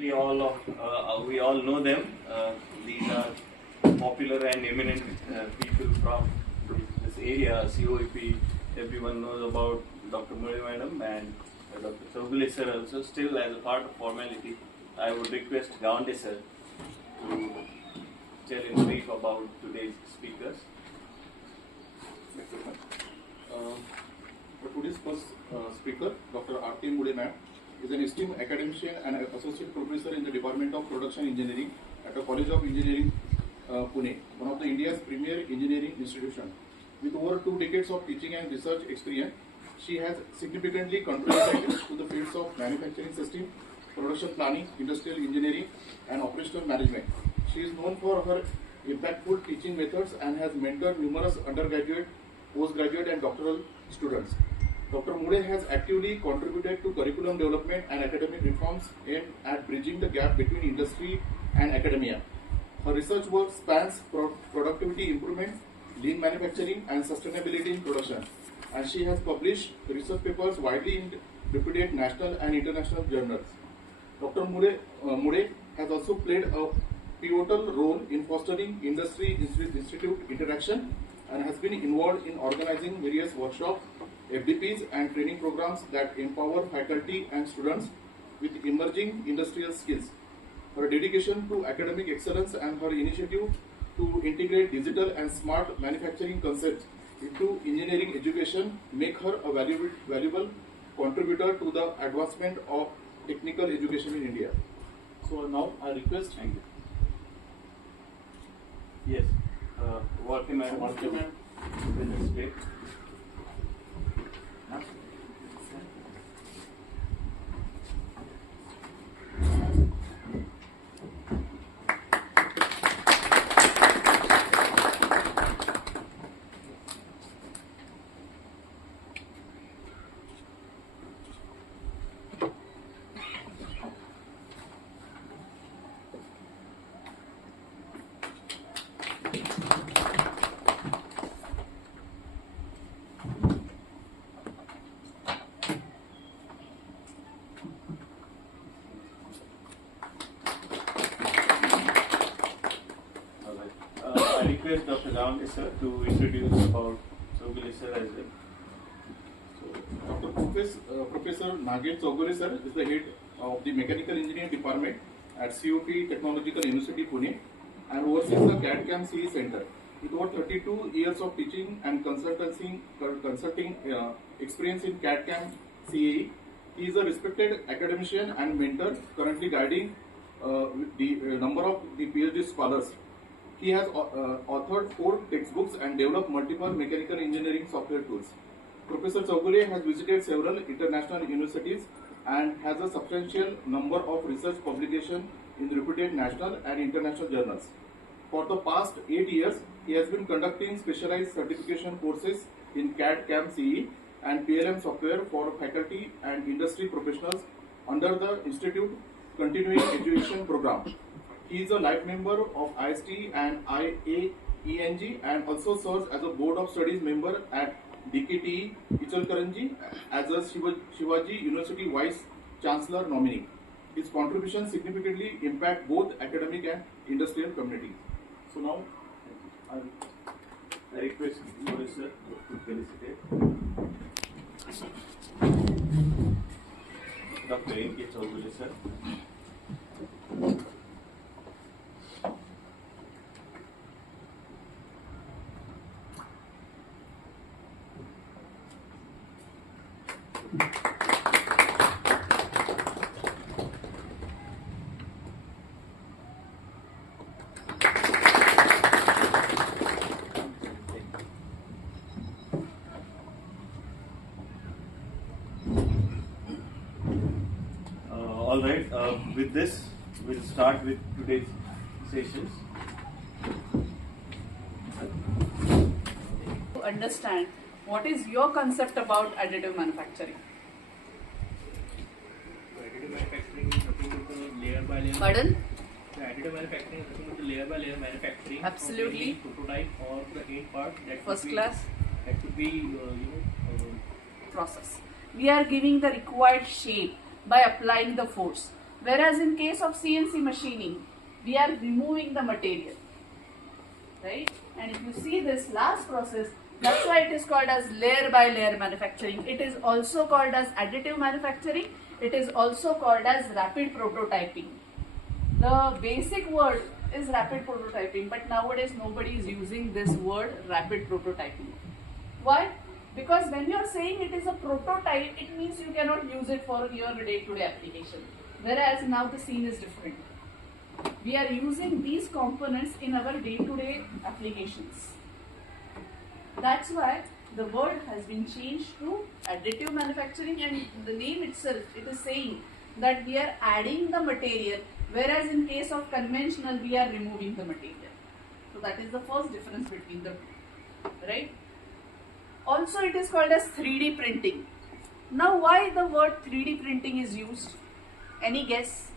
We all know them. These are popular and eminent people from this area, COEP. Everyone knows about Dr. Mulay madam and Dr. Chougule sir also. Still, as a part of formality, I would request Gawande sir to tell in brief about today's speakers. Today's first speaker, Dr. Arati Mulay ma'am, is an esteemed academician and associate professor in the Department of Production Engineering at the College of Engineering, Pune, one of the India's premier engineering institutions. With over 2 decades of teaching and research experience, she has significantly contributed to the fields of manufacturing system, production planning, industrial engineering, and operational management. She is known for her impactful teaching methods and has mentored numerous undergraduate, postgraduate, and doctoral students. Dr. Mulay has actively contributed to curriculum development and academic reforms aimed at bridging the gap between industry and academia. Her research work spans productivity improvement, lean manufacturing, and sustainability in production, and she has published research papers widely in reputed national and international journals. Dr. Mulay has also played a pivotal role in fostering industry-institute interaction and has been involved in organizing various workshops, FDPs, and training programs that empower faculty and students with emerging industrial skills. Her dedication to academic excellence and her initiative to integrate digital and smart manufacturing concepts into engineering education make her a valuable contributor to the advancement of technical education in India. So now I request. Thank you. Yes. What can I want to speak? I request Dr. Gawande sir to introduce about Chougule sir as well. So, Professor Chougule sir is the head of the Mechanical Engineering Department at COEP Technological University Pune and oversees the CAD/CAM CE Center. With over 32 years of teaching and consulting experience in CAD/CAM CAE, he is a respected academician and mentor, currently guiding the number of the Ph.D. scholars. He has authored 4 textbooks and developed multiple mechanical engineering software tools. Professor Chougule has visited several international universities and has a substantial number of research publications in reputed national and international journals. For the past 8 years, he has been conducting specialized certification courses in CAD/CAM CE and PLM software for faculty and industry professionals under the Institute Continuing Education Program. He is a life member of IST and IAENG and also serves as a Board of Studies member at DKTE Ichalkaranji as a Shivaji University Vice Chancellor nominee. His contributions significantly impact both academic and industrial community. So now, I request Mulay sir to felicitate Dr. N.K. Chougule sir. All right, with this, we'll start with today's sessions. To understand, what is your concept about additive manufacturing? Additive manufacturing is nothing but the layer by layer. Pardon? The additive manufacturing is nothing but the layer by layer manufacturing. Absolutely. Of any prototype or the end part that First class. That could be process. We are giving the required shape by applying the force. Whereas in case of CNC machining, we are removing the material, right? And if you see this last process, that's why it is called as layer by layer manufacturing. It is also called as additive manufacturing. It is also called as rapid prototyping. The basic word is rapid prototyping, but nowadays nobody is using this word rapid prototyping. Why? Because when you are saying it is a prototype, it means you cannot use it for your day-to-day application. Whereas now the scene is different. We are using these components in our day-to-day applications. That's why the word has been changed to additive manufacturing, and the name itself, it is saying that we are adding the material, whereas in case of conventional, we are removing the material. So that is the first difference between the two, right? Also, it is called as 3D printing. Now, why the word 3D printing is used? Any guess?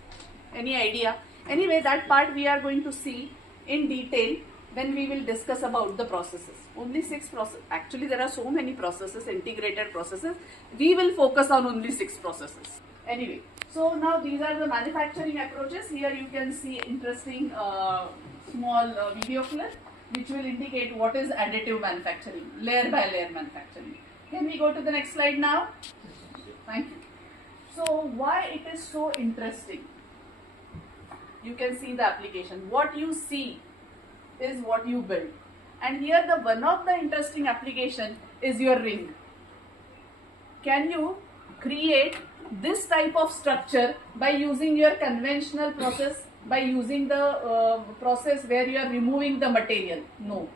Any idea? Anyway, that part we are going to see in detail when we will discuss about the processes. Only 6 processes. Actually, there are so many processes, integrated processes. We will focus on only 6 processes. Anyway, so now these are the manufacturing approaches. Here you can see interesting small video clip which will indicate what is additive manufacturing, layer by layer manufacturing. Can we go to the next slide now? Thank you. So why it is so interesting? You can see the application. What you see is what you build. And here the one of the interesting application is your ring. Can you create this type of structure by using your conventional process, by using the process where you are removing the material? No.